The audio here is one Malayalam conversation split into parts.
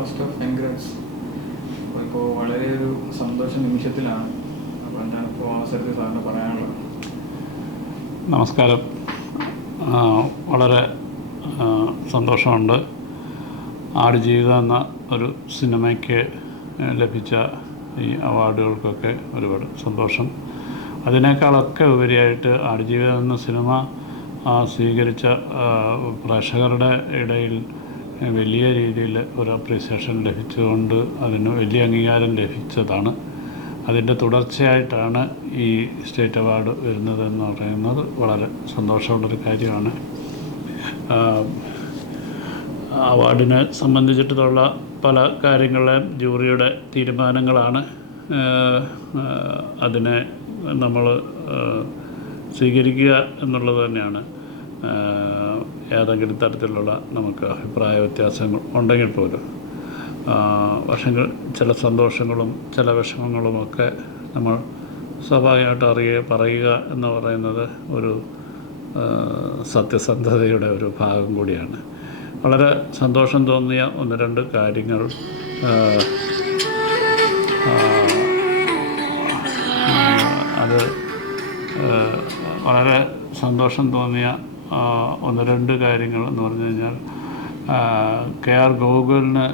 ഫസ്റ്റ് ഓഫ് കൺഗ്രാറ്റ്സ് അപ്പോൾ ഇപ്പോൾ വളരെ ഒരു സന്തോഷ നിമിഷത്തിലാണ്. അപ്പോൾ എന്താണ് ഇപ്പോൾ അവസരത്തിൽ സാറിന് പറയാനുള്ളത്? നമസ്കാരം. വളരെ സന്തോഷമുണ്ട്. ആടുജീവിതം എന്ന ഒരു സിനിമയ്ക്ക് ലഭിച്ച ഈ അവാർഡുകൾക്കൊക്കെ ഒരുപാട് സന്തോഷം. അതിനേക്കാളൊക്കെ ഉപരിയായിട്ട് ആടുജീവിതം എന്ന സിനിമ സ്വീകരിച്ച പ്രേക്ഷകരുടെ ഇടയിൽ വലിയ രീതിയിൽ ഒരു അപ്രീസിയേഷൻ ലഭിച്ചുകൊണ്ട് അതിന് വലിയ അംഗീകാരം ലഭിച്ചതാണ്. അതിന്റെ തുടർച്ചയായിട്ടാണ് ഈ സ്റ്റേറ്റ് അവാർഡ് വരുന്നതെന്ന് പറയുന്നത് വളരെ സന്തോഷമുള്ളൊരു കാര്യമാണ്. അവാർഡിനെ സംബന്ധിച്ചിട്ടുള്ള പല കാര്യങ്ങളെ ജൂറിയുടെ തീരുമാനങ്ങളാണ്. അതിനെ നമ്മൾ സ്വീകരിക്കുക എന്നുള്ളത് തന്നെയാണ്. ഏതെങ്കിലും തരത്തിലുള്ള നമുക്ക് അഭിപ്രായ വ്യത്യാസങ്ങൾ ഉണ്ടെങ്കിൽ പോലും വർഷങ്ങൾ ചില സന്തോഷങ്ങളും ചില വിഷമങ്ങളുമൊക്കെ നമ്മൾ സ്വാഭാവികമായിട്ട് അറിയുക പറയുക എന്ന് പറയുന്നത് ഒരു സത്യസന്ധതയുടെ ഒരു ഭാഗം കൂടിയാണ്. വളരെ സന്തോഷം തോന്നിയ ഒന്ന് രണ്ട് കാര്യങ്ങൾ അത് വളരെ സന്തോഷം തോന്നിയ ഒന്ന് രണ്ട് കാര്യങ്ങൾ എന്ന് പറഞ്ഞു കഴിഞ്ഞാൽ കെ ആർ ഗോകുലിന്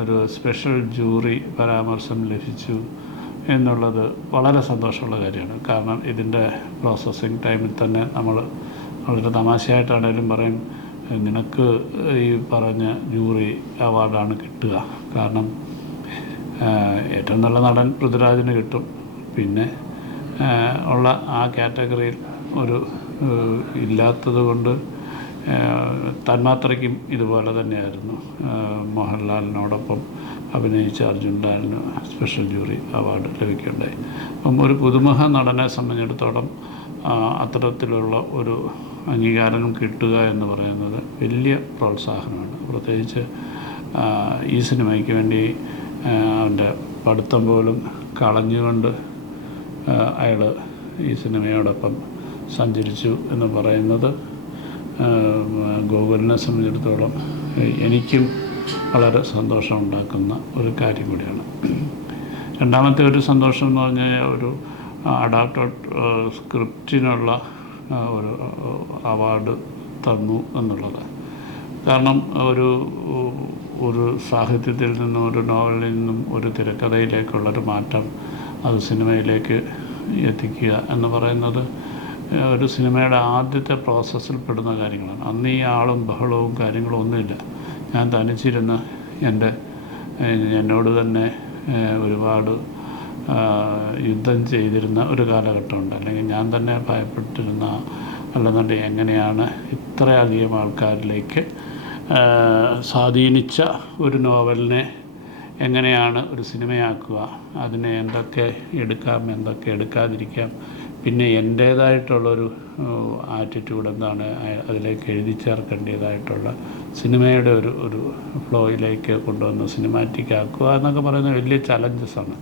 ഒരു സ്പെഷ്യൽ ജൂറി പരാമർശം ലഭിച്ചു എന്നുള്ളത് വളരെ സന്തോഷമുള്ള കാര്യമാണ്. കാരണം ഇതിന്റെ പ്രോസസ്സിങ് ടൈമിൽ തന്നെ നമ്മൾ വളരെ തമാശയായിട്ടാണേലും പറയും നിനക്ക് ഈ പറഞ്ഞ ജൂറി അവാർഡാണ് കിട്ടുക. കാരണം ഏറ്റവും നല്ല നടൻ പൃഥ്വിരാജിന് കിട്ടും. പിന്നെ ഉള്ള ആ കാറ്റഗറിയിൽ ഒരു ഇല്ലാത്തത് കൊണ്ട് തന്മാത്രയ്ക്കും ഇതുപോലെ തന്നെയായിരുന്നു. മോഹൻലാലിനോടൊപ്പം അഭിനയിച്ച അർജുൻ ലാലിന് സ്പെഷ്യൽ ജൂറി അവാർഡ് ലഭിക്കുകയുണ്ടായി അപ്പം ഒരു പുതുമുഖ നടനെ സംബന്ധിച്ചിടത്തോളം അത്തരത്തിലുള്ള ഒരു അംഗീകാരം കിട്ടുക എന്ന് പറയുന്നത് വലിയ പ്രോത്സാഹനമാണ്. പ്രത്യേകിച്ച് ഈ സിനിമയ്ക്ക് വേണ്ടി അവന്റെ പഠിത്തം പോലും കളഞ്ഞുകൊണ്ട് അയാൾ ഈ സിനിമയോടൊപ്പം സഞ്ചരിച്ചു എന്ന് പറയുന്നത് ഗൂഗിളിനെ സംബന്ധിച്ചിടത്തോളം എനിക്കും വളരെ സന്തോഷമുണ്ടാക്കുന്ന ഒരു കാര്യം കൂടിയാണ്. രണ്ടാമത്തെ ഒരു സന്തോഷം എന്ന് പറഞ്ഞാൽ ഒരു അഡാപ്റ്റഡ് സ്ക്രിപ്റ്റിനുള്ള ഒരു അവാർഡ് തന്നു എന്നുള്ളത്. കാരണം ഒരു ഒരു സാഹിത്യത്തിൽ നിന്നും ഒരു നോവലിൽ നിന്നും ഒരു തിരക്കഥയിലേക്കുള്ളൊരു മാറ്റം അത് സിനിമയിലേക്ക് എത്തിക്കുക എന്ന് പറയുന്നത് ഒരു സിനിമയുടെ ആദ്യത്തെ പ്രോസസ്സിൽ പെടുന്ന കാര്യങ്ങളാണ്. അന്ന് ഈ ആളും ബഹളവും കാര്യങ്ങളും ഒന്നുമില്ല. ഞാൻ തനിച്ചിരുന്ന് എന്റെ എന്നോട് തന്നെ ഒരുപാട് യുദ്ധം ചെയ്തിരുന്ന ഒരു കാലഘട്ടമുണ്ട്. അല്ലെങ്കിൽ ഞാൻ തന്നെ ഭയപ്പെട്ടിരുന്ന അല്ലെന്നുണ്ടെങ്കിൽ എങ്ങനെയാണ് ഇത്രയധികം ആൾക്കാരിലേക്ക് സ്വാധീനിച്ച ഒരു നോവലിനെ എങ്ങനെയാണ് ഒരു സിനിമയാക്കുക അതിനെ എന്തൊക്കെ എടുക്കാം എന്തൊക്കെ എടുക്കാതിരിക്കാം പിന്നെ എന്റേതായിട്ടുള്ളൊരു ആറ്റിറ്റ്യൂഡ് എന്താണ് അതിലേക്ക് എഴുതി ചേർക്കേണ്ടതായിട്ടുള്ള സിനിമയുടെ ഒരു ഒരു ഫ്ലോയിലേക്ക് കൊണ്ടുവന്ന് സിനിമാറ്റിക് ആക്കുക എന്നൊക്കെ പറയുന്ന വലിയ ചലഞ്ചസാണ്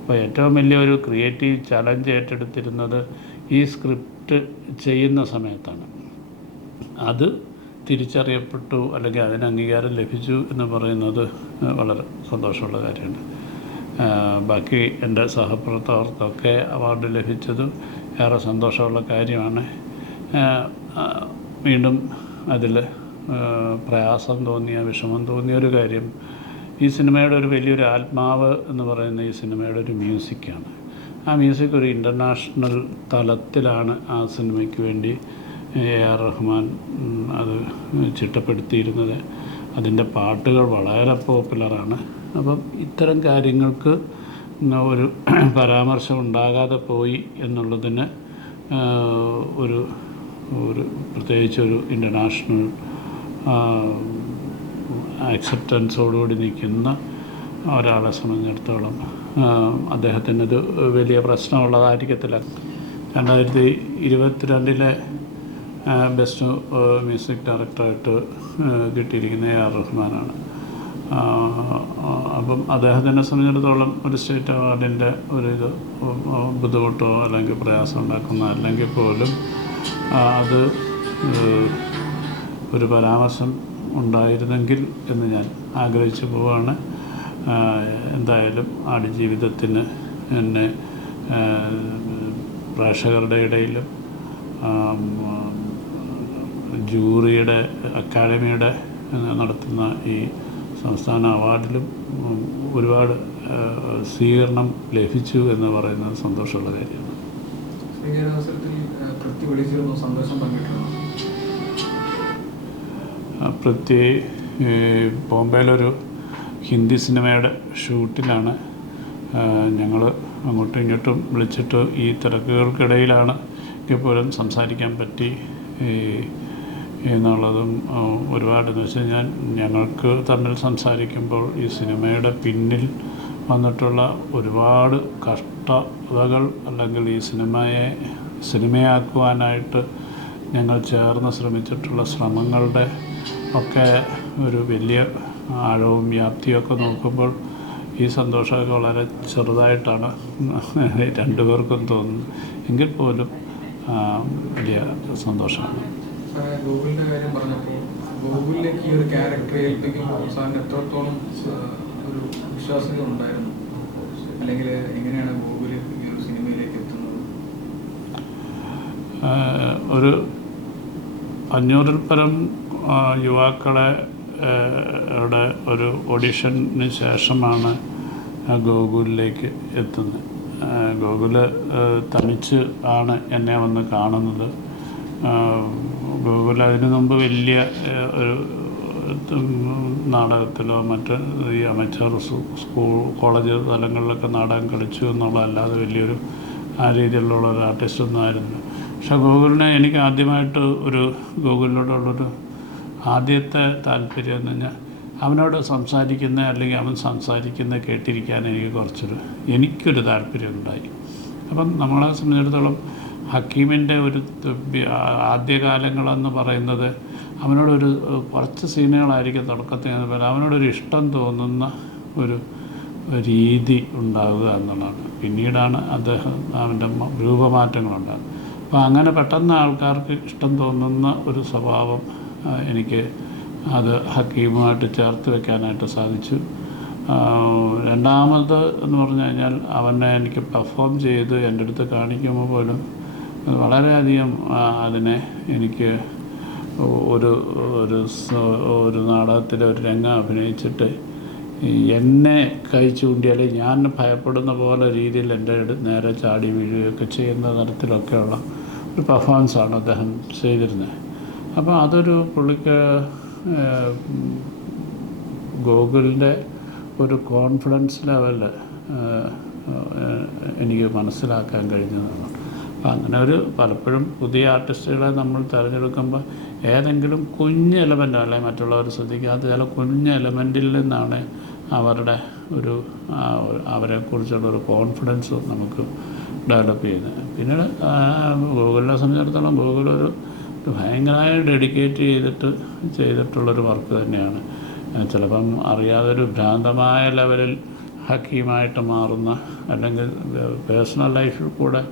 അപ്പോൾ ഏറ്റവും വലിയ ഒരു ക്രിയേറ്റീവ് ചലഞ്ച് ഏറ്റെടുത്തിരുന്നത് ഈ സ്ക്രിപ്റ്റ് ചെയ്യുന്ന സമയത്താണ്. അത് തിരിച്ചറിയപ്പെട്ടു അല്ലെങ്കിൽ അതിന് അംഗീകാരം ലഭിച്ചു എന്ന് പറയുന്നത് വളരെ സന്തോഷമുള്ള കാര്യമാണ്. ബാക്കി എന്റെ സഹപ്രവർത്തകർക്കൊക്കെ അവാർഡ് ലഭിച്ചത് ഏറെ സന്തോഷമുള്ള കാര്യമാണ്. വീണ്ടും അതിൽ പ്രയാസം തോന്നിയ വിഷമം തോന്നിയ ഒരു കാര്യം ഈ സിനിമയുടെ ഒരു വലിയൊരു ആത്മാവ് എന്ന് പറയുന്ന ഈ സിനിമയുടെ ഒരു മ്യൂസിക്കാണ്. ആ മ്യൂസിക് ഒരു ഇന്റർനാഷണൽ തലത്തിലാണ് ആ സിനിമയ്ക്ക് വേണ്ടി എ ആർ റഹ്മാൻ അത് ചിട്ടപ്പെടുത്തിയിരുന്നത്. അതിന്റെ പാട്ടുകൾ വളരെ പോപ്പുലറാണ്. അപ്പം ഇത്തരം കാര്യങ്ങൾക്ക് ഒരു പരാമർശം ഉണ്ടാകാതെ പോയി എന്നുള്ളതിന് ഒരു ഒരു പ്രത്യേകിച്ച് ഒരു ഇന്റർനാഷണൽ ആക്സെപ്റ്റൻസോടുകൂടി നിൽക്കുന്ന ഒരാളെ സംബന്ധിച്ചിടത്തോളം അദ്ദേഹത്തിനത് വലിയ പ്രശ്നമുള്ളതായിരിക്കത്തില്ല. രണ്ടായിരത്തി ഇരുപത്തിരണ്ടിലെ ബെസ്റ്റ് മ്യൂസിക് ഡയറക്ടറായിട്ട് കിട്ടിയിരിക്കുന്ന എ ആർ റഹ്മാനാണ്. അപ്പം അദ്ദേഹത്തിനെ സംബന്ധിച്ചിടത്തോളം ഒരു സ്റ്റേറ്റ് അവാർഡിന്റെ ഒരു ഇത് ബുദ്ധിമുട്ടോ അല്ലെങ്കിൽ പ്രയാസം ഉണ്ടാക്കുന്ന അല്ലെങ്കിൽ പോലും അത് ഒരു പരാമർശം ഉണ്ടായിരുന്നെങ്കിൽ എന്ന് ഞാൻ ആഗ്രഹിച്ചു പോവുകയാണ് എന്തായാലും ആടുജീവിതത്തിന് എന്നെ പ്രേക്ഷകരുടെ ഇടയിലും ജൂറിയുടെ അക്കാഡമിയുടെ നടത്തുന്ന ഈ സംസ്ഥാന അവാർഡിലും ഒരുപാട് സ്വീകരണം ലഭിച്ചു എന്ന് പറയുന്നത് സന്തോഷമുള്ള കാര്യമാണ്. പൃഥ്വി ബോംബെയിലൊരു ഹിന്ദി സിനിമയുടെ ഷൂട്ടിലാണ് ഞങ്ങൾ അങ്ങോട്ടും ഇങ്ങോട്ടും വിളിച്ചിട്ട് ഈ തിരക്കുകൾക്കിടയിലാണ് എങ്കിൽ പോലും സംസാരിക്കാൻ പറ്റി എന്നുള്ളതും ആ, ഒരുപാട് എന്ന് വെച്ചാൽ ഞാൻ ഞങ്ങൾക്ക് തമ്മിൽ സംസാരിക്കുമ്പോൾ ഈ സിനിമയുടെ പിന്നിൽ വന്നിട്ടുള്ള ഒരുപാട് കഷ്ടതകൾ അല്ലെങ്കിൽ ഈ സിനിമയെ സിനിമയാക്കുവാനായിട്ട് ഞങ്ങൾ ചേർന്ന് ശ്രമിച്ചിട്ടുള്ള ശ്രമങ്ങളുടെ ഒക്കെ ഒരു വലിയ ആഴവും വ്യാപ്തിയൊക്കെ നോക്കുമ്പോൾ ഈ സന്തോഷമൊക്കെ വളരെ ചെറുതായിട്ടാണ് രണ്ടുപേർക്കും തോന്നുന്നത്. എങ്കിൽ പോലും വലിയ സന്തോഷമാണ്. ഗൂഗിളിന്റെ കാര്യം പറഞ്ഞപ്പോൾ ഗൂഗിളിലേക്ക് ഈ ഒരു ക്യാരക്ടർ ഏൽപ്പിക്കുമ്പോൾ സാറിന് എത്രത്തോളം ഒരു വിശ്വാസ്യത ഉണ്ടായിരുന്നു? അല്ലെങ്കിൽ എങ്ങനെയാണ് ഗൂഗിൾ ഈ ഒരു സിനിമയിലേക്ക് എത്തുന്നത്? ഒരു അഞ്ഞൂറിൽ പരം യുവാക്കളെ ഒരു ഓഡിഷന് ശേഷമാണ് ഗോകുലിലേക്ക് എത്തുന്നത്. ഗോകുൽ തനിച്ച് ആണ് എന്നെ വന്ന് കാണുന്നത്. ആ, അതിന് മുമ്പ് വലിയ ഒരു നാടകത്തിലോ മറ്റ് ഈ അമച്ചർ സ്കൂൾ കോളേജ് തലങ്ങളിലൊക്കെ നാടകം കളിച്ചു എന്നുള്ളതല്ലാതെ വലിയൊരു ആ രീതിയിലുള്ള ഒരു ആർട്ടിസ്റ്റൊന്നും ആയിരുന്നു. പക്ഷെ ഗൂഗിളിനെ എനിക്ക് ആദ്യമായിട്ട് ഒരു ഗൂഗിളിനോടുള്ളൊരു ആദ്യത്തെ താല്പര്യം എന്ന് പറഞ്ഞാൽ അവനോട് സംസാരിക്കുന്ന അല്ലെങ്കിൽ അവൻ സംസാരിക്കുന്ന കേട്ടിരിക്കാൻ എനിക്ക് കുറച്ചൊരു എനിക്കൊരു താല്പര്യം ഉണ്ടായി അപ്പം നമ്മളെ സംബന്ധിച്ചിടത്തോളം ഹക്കീമിന്റെ ഒരു ആദ്യകാലങ്ങളെന്ന് പറയുന്നത് അവനോടൊരു കുറച്ച് സീനുകളായിരിക്കും തുടക്കത്തിൽ അവനോടൊരു ഇഷ്ടം തോന്നുന്ന ഒരു രീതി ഉണ്ടാവുക എന്നുള്ളതാണ്. പിന്നീടാണ് അദ്ദേഹം അവന്റെ രൂപമാറ്റങ്ങളുണ്ടാകുന്നത് അപ്പോൾ അങ്ങനെ പെട്ടെന്ന് ആൾക്കാർക്ക് ഇഷ്ടം തോന്നുന്ന ഒരു സ്വഭാവം എനിക്ക് അത് ഹക്കീമുമായിട്ട് ചേർത്ത് വെക്കാനായിട്ട് സാധിച്ചു. രണ്ടാമത് എന്ന് പറഞ്ഞു കഴിഞ്ഞാൽ അവനെ എനിക്ക് പെർഫോം ചെയ്ത് എന്റെ അടുത്ത് കാണിക്കുമ്പോൾ പോലും വളരെയധികം അതിനെ എനിക്ക് ഒരു ഒരു ഒരു നാടകത്തിലെ ഒരു രംഗം അഭിനയിച്ചിട്ട് എന്നെ കൈ ചൂണ്ടിയാൽ ഞാൻ ഭയപ്പെടുന്ന പോലെ രീതിയിൽ എന്റെ നേരെ ചാടി വീഴുകയൊക്കെ ചെയ്യുന്ന തരത്തിലൊക്കെയുള്ള ഒരു പെർഫോമൻസാണ് അദ്ദേഹം ചെയ്തിരുന്നത് അപ്പോൾ അതൊരു പുള്ളിക്ക് ഗൂഗിളിന്റെ ഒരു കോൺഫിഡൻസ് ലെവൽ എനിക്ക് മനസ്സിലാക്കാൻ കഴിഞ്ഞതാണ്. അങ്ങനെ ഒരു പലപ്പോഴും പുതിയ ആർട്ടിസ്റ്റുകളെ നമ്മൾ തിരഞ്ഞെടുക്കുമ്പോൾ ഏതെങ്കിലും കുഞ്ഞ് എലമെന്റ് അല്ലെങ്കിൽ മറ്റുള്ളവർ ശ്രദ്ധിക്കുക. അത് ചില കുഞ്ഞ് എലമെന്റിൽ നിന്നാണ് അവരുടെ ഒരു അവരെക്കുറിച്ചുള്ള ഒരു കോൺഫിഡൻസ് നമുക്ക് ഡെവലപ്പ് ചെയ്യുന്നത്. പിന്നീട് ഗൂഗിളിനെ സംബന്ധിച്ചിടത്തോളം ഗൂഗിൾ ഒരു ഭയങ്കരമായി ഡെഡിക്കേറ്റ് ചെയ്തിട്ട് ചെയ്തിട്ടുള്ളൊരു വർക്ക് തന്നെയാണ്. ചിലപ്പം അറിയാതെ ഒരു ഭ്രാന്തമായ ലെവലിൽ ഹക്കീമായിട്ട് മാറുന്ന അല്ലെങ്കിൽ പേഴ്സണൽ ലൈഫിൽ കൂടെ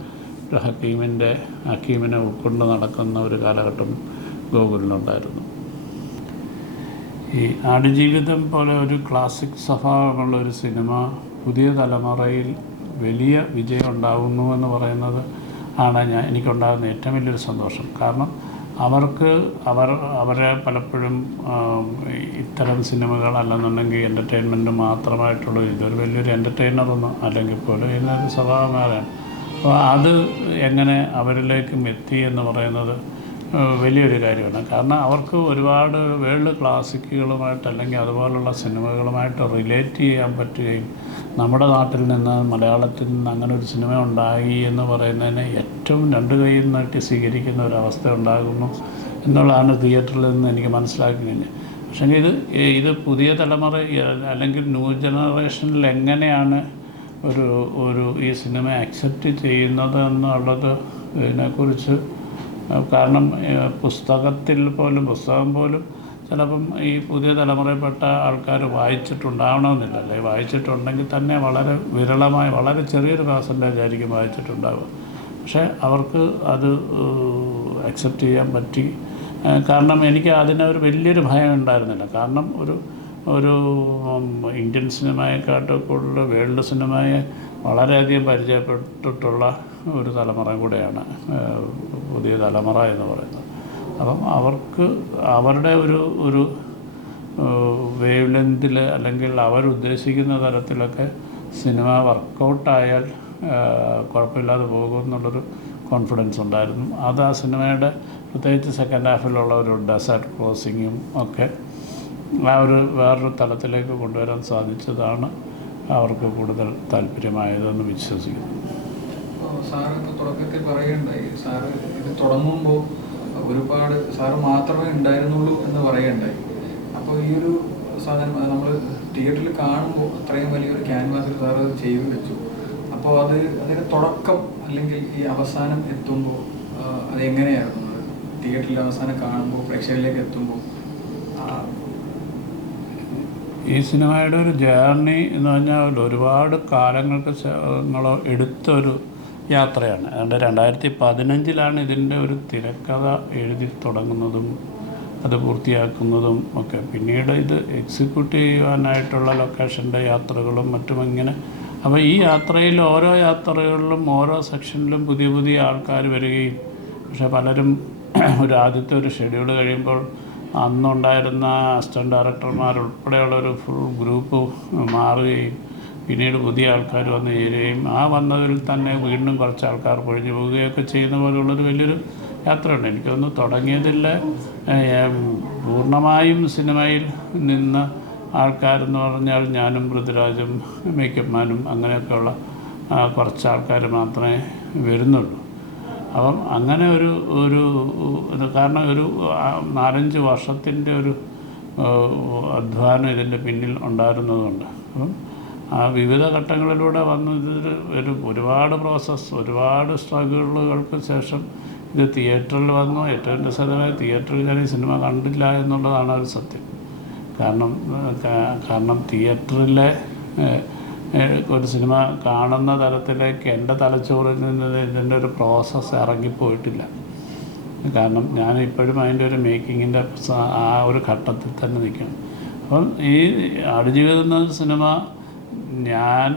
ഹക്കീമിന്റെ ഹക്കീമിനെ ഉൾക്കൊണ്ട് നടക്കുന്ന ഒരു കാലഘട്ടം ഗോകുലിനുണ്ടായിരുന്നു ഈ ആടുജീവിതം പോലെ ഒരു ക്ലാസിക് സ്വഭാവമുള്ള ഒരു സിനിമ പുതിയ തലമുറയിൽ വലിയ വിജയം ഉണ്ടാകുന്നു എന്ന് പറയുന്നത് ആണ് ഞാൻ എനിക്കുണ്ടാകുന്ന ഏറ്റവും വലിയൊരു സന്തോഷം. കാരണം അവർക്ക് അവർ അവരെ പലപ്പോഴും ഇത്തരം സിനിമകൾ അല്ലെന്നുണ്ടെങ്കിൽ എന്റർടൈൻമെന്റ് മാത്രമായിട്ടുള്ള ഇതൊരു വലിയൊരു എന്റർടൈനറൊന്നും അല്ലെങ്കിൽ പോലും ഇതിനൊരു സ്വഭാവം അപ്പോൾ അത് എങ്ങനെ അവരിലേക്കും എത്തി എന്ന് പറയുന്നത് വലിയൊരു കാര്യമാണ്. കാരണം അവർക്ക് ഒരുപാട് വേൾഡ് ക്ലാസിക്കുകളുമായിട്ട് അല്ലെങ്കിൽ അതുപോലുള്ള സിനിമകളുമായിട്ട് റിലേറ്റ് ചെയ്യാൻ പറ്റുകയും നമ്മുടെ നാട്ടിൽ നിന്ന് മലയാളത്തിൽ നിന്ന് അങ്ങനെ ഒരു സിനിമ ഉണ്ടായി എന്ന് പറയുന്നതിനെ ഏറ്റവും രണ്ട് കൈയിൽ നീട്ടി സ്വീകരിക്കുന്ന ഒരവസ്ഥ ഉണ്ടാകുന്നു എന്നുള്ളതാണ് തിയേറ്ററിൽ നിന്ന് എനിക്ക് മനസ്സിലാക്കി കഴിഞ്ഞത് പക്ഷേ ഇത് ഇത് പുതിയ തലമുറ അല്ലെങ്കിൽ ന്യൂ ജനറേഷനിൽ എങ്ങനെയാണ് ഒരു ഒരു ഈ സിനിമ അക്സെപ്റ്റ് ചെയ്യുന്നത് എന്നുള്ളത് ഇതിനെക്കുറിച്ച് കാരണം പുസ്തകത്തിൽ പോലും പുസ്തകം പോലും ചിലപ്പം ഈ പുതിയ തലമുറയിൽപ്പെട്ട ആൾക്കാർ വായിച്ചിട്ടുണ്ടാവണമെന്നില്ലല്ലേ? വായിച്ചിട്ടുണ്ടെങ്കിൽ തന്നെ വളരെ വിരളമായി വളരെ ചെറിയൊരു പേഴ്സന്റേജ് ആയിരിക്കും വായിച്ചിട്ടുണ്ടാവുക. പക്ഷേ അവർക്ക് അത് അക്സെപ്റ്റ് ചെയ്യാൻ പറ്റി. കാരണം എനിക്ക് അതിനൊരു വലിയൊരു ഭയം ഉണ്ടായിരുന്നില്ല. കാരണം ഒരു ഒരു ഇന്ത്യൻ സിനിമയെക്കാട്ടും കൂടുതൽ വേൾഡ് സിനിമയെ വളരെയധികം പരിചയപ്പെട്ടിട്ടുള്ള ഒരു തലമുറ കൂടെയാണ് പുതിയ തലമുറ എന്ന് പറയുന്നത്. അപ്പം അവർക്ക് അവരുടെ ഒരു ഒരു വേവ് ലെങ്തിൽ അല്ലെങ്കിൽ അവരുദ്ദേശിക്കുന്ന തരത്തിലൊക്കെ സിനിമ വർക്കൗട്ടായാൽ കുഴപ്പമില്ലാതെ പോകും എന്നുള്ളൊരു കോൺഫിഡൻസ് ഉണ്ടായിരുന്നു. അത് ആ സിനിമയുടെ പ്രത്യേകിച്ച് സെക്കൻഡ് ഹാഫിലുള്ള ഒരു ഡെസേർട്ട് ക്രോസിങ്ങും ഒക്കെ. ആ ഒരു വേറൊരു തലത്തിലേക്ക് കൊണ്ടുവരാൻ സാധിച്ചതാണ് അവർക്ക് കൂടുതൽ താല്പര്യമായതെന്ന് വിശ്വസിക്കുന്നു. ഇത് തുടങ്ങുമ്പോൾ ഒരുപാട് സാറ് മാത്രമേ ഉണ്ടായിരുന്നുള്ളൂ എന്ന് പറയുകയുണ്ടായി. അപ്പോൾ ഈ ഒരു സാധനം നമ്മൾ തിയേറ്ററിൽ കാണുമ്പോൾ അത്രയും വലിയൊരു ക്യാൻവാസിൽ സാറ് ചെയ്തു വെച്ചു. അപ്പോൾ അത് അതിന്റെ തുടക്കം അല്ലെങ്കിൽ ഈ അവസാനം എത്തുമ്പോൾ അത് എങ്ങനെയായിരുന്നു തിയേറ്ററിൽ അവസാനം കാണുമ്പോൾ പ്രേക്ഷകരിലേക്ക് എത്തുമ്പോൾ ആ, ഈ സിനിമയുടെ ഒരു ജേർണി എന്ന് പറഞ്ഞാൽ ഒരുപാട് കാലങ്ങൾക്ക് ശേഷങ്ങളോ എടുത്തൊരു യാത്രയാണ്. അതുകൊണ്ട് രണ്ടായിരത്തി പതിനഞ്ചിലാണ് ഇതിന്റെ ഒരു തിരക്കഥ എഴുതി തുടങ്ങുന്നതും അത് പൂർത്തിയാക്കുന്നതും ഒക്കെ. പിന്നീട് ഇത് എക്സിക്യൂട്ട് ചെയ്യുവാനായിട്ടുള്ള ലൊക്കേഷന്റെ യാത്രകളും മറ്റും ഇങ്ങനെ. അപ്പോൾ ഈ യാത്രയിൽ ഓരോ യാത്രകളിലും ഓരോ സെക്ഷനിലും പുതിയ പുതിയ ആൾക്കാർ വരികയും പക്ഷെ പലരും ഒരു ആദ്യത്തെ ഒരു ഷെഡ്യൂൾ കഴിയുമ്പോൾ അന്നുണ്ടായിരുന്ന അസിസ്റ്റന്റ് ഡയറക്ടർമാർ ഉൾപ്പെടെയുള്ള ഒരു ഫുൾ ഗ്രൂപ്പ് മാറുകയും പിന്നീട് പുതിയ ആൾക്കാർ വന്ന് ചേരുകയും ആ വന്നതിൽ തന്നെ വീണ്ടും കുറച്ച് ആൾക്കാർ പൊഴിഞ്ഞു പോവുകയൊക്കെ ചെയ്യുന്ന പോലുള്ളൊരു വലിയൊരു യാത്രയുണ്ട്. എനിക്കൊന്ന് തുടങ്ങിയതിൽ പൂർണമായും സിനിമയിൽ നിന്ന് ആൾക്കാരെന്ന് പറഞ്ഞാൽ ഞാനും പൃഥ്വിരാജും മേക്കപ്പ്മാനും അങ്ങനെയൊക്കെയുള്ള കുറച്ച് ആൾക്കാർ മാത്രമേ വരുന്നുള്ളൂ. അപ്പം അങ്ങനെ ഒരു ഒരു കാരണം ഒരു നാലഞ്ച് വർഷത്തിന്റെ ഒരു അധ്വാനം ഇതിന്റെ പിന്നിൽ ഉണ്ടായിരുന്നതുകൊണ്ട്. അപ്പം ആ വിവിധ ഘട്ടങ്ങളിലൂടെ വന്ന് ഇതിൽ ഒരു ഒരുപാട് പ്രോസസ്സ് ഒരുപാട് സ്ട്രഗിളുകൾക്ക് ശേഷം ഇത് തിയേറ്ററിൽ വന്നു. ഏറ്റവും രസകരമായ തിയേറ്ററിൽ ഞാൻ ഈ സിനിമ കണ്ടില്ല എന്നുള്ളതാണ് ഒരു സത്യം. കാരണം കാരണം തിയേറ്ററിലെ ഒരു സിനിമ കാണുന്ന തരത്തിലേക്ക് എന്റെ തലച്ചോറിൽ നിന്ന് ഇതിന്റെ ഒരു പ്രോസസ്സ് ഇറങ്ങിപ്പോയിട്ടില്ല. കാരണം ഞാൻ ഇപ്പോഴും അതിന്റെ ഒരു മേക്കിങ്ങിന്റെ ആ ഒരു ഘട്ടത്തിൽ തന്നെ നിൽക്കണം. അപ്പം ഈ ആടുജീവിതം എന്ന സിനിമ ഞാൻ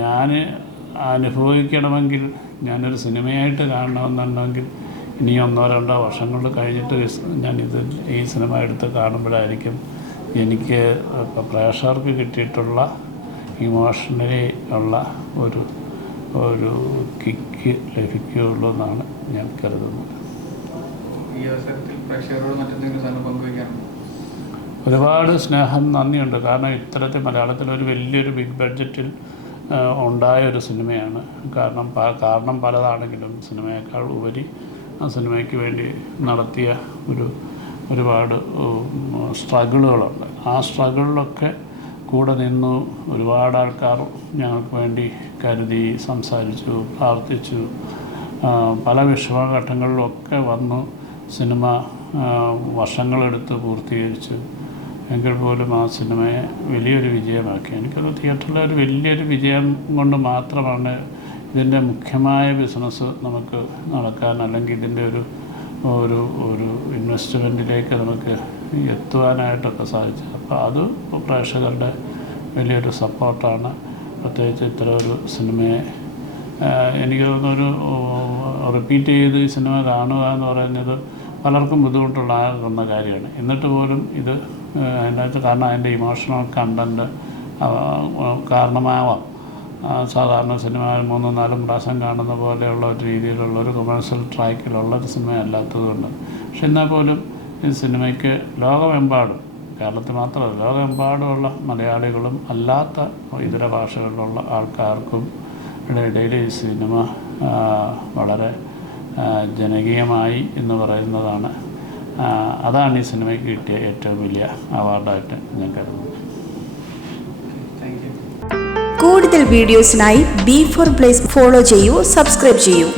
ഞാൻ അനുഭവിക്കണമെങ്കിൽ ഞാനൊരു സിനിമയായിട്ട് കാണണമെന്നുണ്ടെങ്കിൽ ഇനി ഒന്നോ രണ്ടോ വർഷങ്ങൾ കഴിഞ്ഞിട്ട് ഞാനിത് ഈ സിനിമ എടുത്ത് കാണുമ്പോഴായിരിക്കും എനിക്ക് പ്രേക്ഷകർക്ക് കിട്ടിയിട്ടുള്ള ഇമോഷണലി ഉള്ള ഒരു ഒരു കിക്ക് ലഭിക്കുകയുള്ളൂ എന്നാണ് ഞാൻ കരുതുന്നത്. ഈ അവസരത്തിൽ പ്രേക്ഷകരോട് മറ്റെന്തെങ്കിലും സാധനം പങ്കുവയ്ക്കാറുണ്ടോ ഒരുപാട് സ്നേഹം നന്ദിയുണ്ട്. കാരണം ഇത്തരത്തിൽ മലയാളത്തിൽ ഒരു വലിയൊരു ബിഗ് ബഡ്ജറ്റിൽ ഉണ്ടായ ഒരു സിനിമയാണ്. കാരണം കാരണം പലതാണെങ്കിലും സിനിമയേക്കാൾ ഉപരി ആ സിനിമയ്ക്ക് വേണ്ടി നടത്തിയ ഒരു ഒരുപാട് സ്ട്രഗിളുകളുണ്ട് ആ സ്ട്രഗിളിലൊക്കെ കൂടെ നിന്നു ഒരുപാട് ആൾക്കാർ ഞങ്ങൾക്ക് വേണ്ടി കരുതി സംസാരിച്ചു പ്രാർത്ഥിച്ചു. പല വിഷമഘട്ടങ്ങളിലൊക്കെ വന്നു സിനിമ വർഷങ്ങളെടുത്ത് പൂർത്തീകരിച്ചു. എങ്കിൽ പോലും ആ സിനിമയെ വലിയൊരു വിജയമാക്കി. എനിക്കത് തിയേറ്ററിലെ ഒരു വലിയൊരു വിജയം കൊണ്ട് മാത്രമാണ് ഇതിന്റെ മുഖ്യമായ ബിസിനസ് നമുക്ക് നടക്കാൻ അല്ലെങ്കിൽ ഇതിന്റെ ഒരു ഒരു ഒരു ഇൻവെസ്റ്റ്മെന്റിലേക്ക് നമുക്ക് എത്തുവാനായിട്ടൊക്കെ സാധിച്ചത്. അപ്പോൾ അത് പ്രേക്ഷകരുടെ വലിയൊരു സപ്പോർട്ടാണ്. പ്രത്യേകിച്ച് ഇത്ര ഒരു സിനിമയെ എനിക്ക് തോന്നുന്നൊരു റിപ്പീറ്റ് ചെയ്ത് ഈ സിനിമ കാണുക എന്ന് പറയുന്നത് പലർക്കും ബുദ്ധിമുട്ടുള്ളാകുന്ന കാര്യമാണ്. എന്നിട്ട് പോലും ഇത് അതിനകത്ത് കാരണം അതിന്റെ ഇമോഷണൽ കണ്ടന്റ് കാരണമാവാം. സാധാരണ സിനിമ മൂന്നും നാലും പ്രാവശ്യം കാണുന്ന പോലെയുള്ള ഒരു രീതിയിലുള്ള ഒരു കൊമേഴ്സ്യൽ ട്രാക്കിലുള്ള ഒരു സിനിമ അല്ലാത്തതുകൊണ്ട് പക്ഷെ എന്നാൽ പോലും സിനിമയ്ക്ക് ലോകമെമ്പാടും കേരളത്തിൽ മാത്രമല്ല ലോകമെമ്പാടുമുള്ള മലയാളികളും അല്ലാത്ത ഇതര ഭാഷകളിലുള്ള ആൾക്കാർക്കും ഇടയിൽ ഈ സിനിമ വളരെ ജനകീയമായി എന്ന് പറയുന്നതാണ്. അതാണ് ഈ സിനിമയ്ക്ക് കിട്ടിയ ഏറ്റവും വലിയ അവാർഡായിട്ട് ഞാൻ കരുതുന്നത്. കൂടുതൽ വീഡിയോസിനായി ബി ഫോർ പ്ലേസ് ഫോളോ ചെയ്യൂ സബ്സ്ക്രൈബ് ചെയ്യൂ.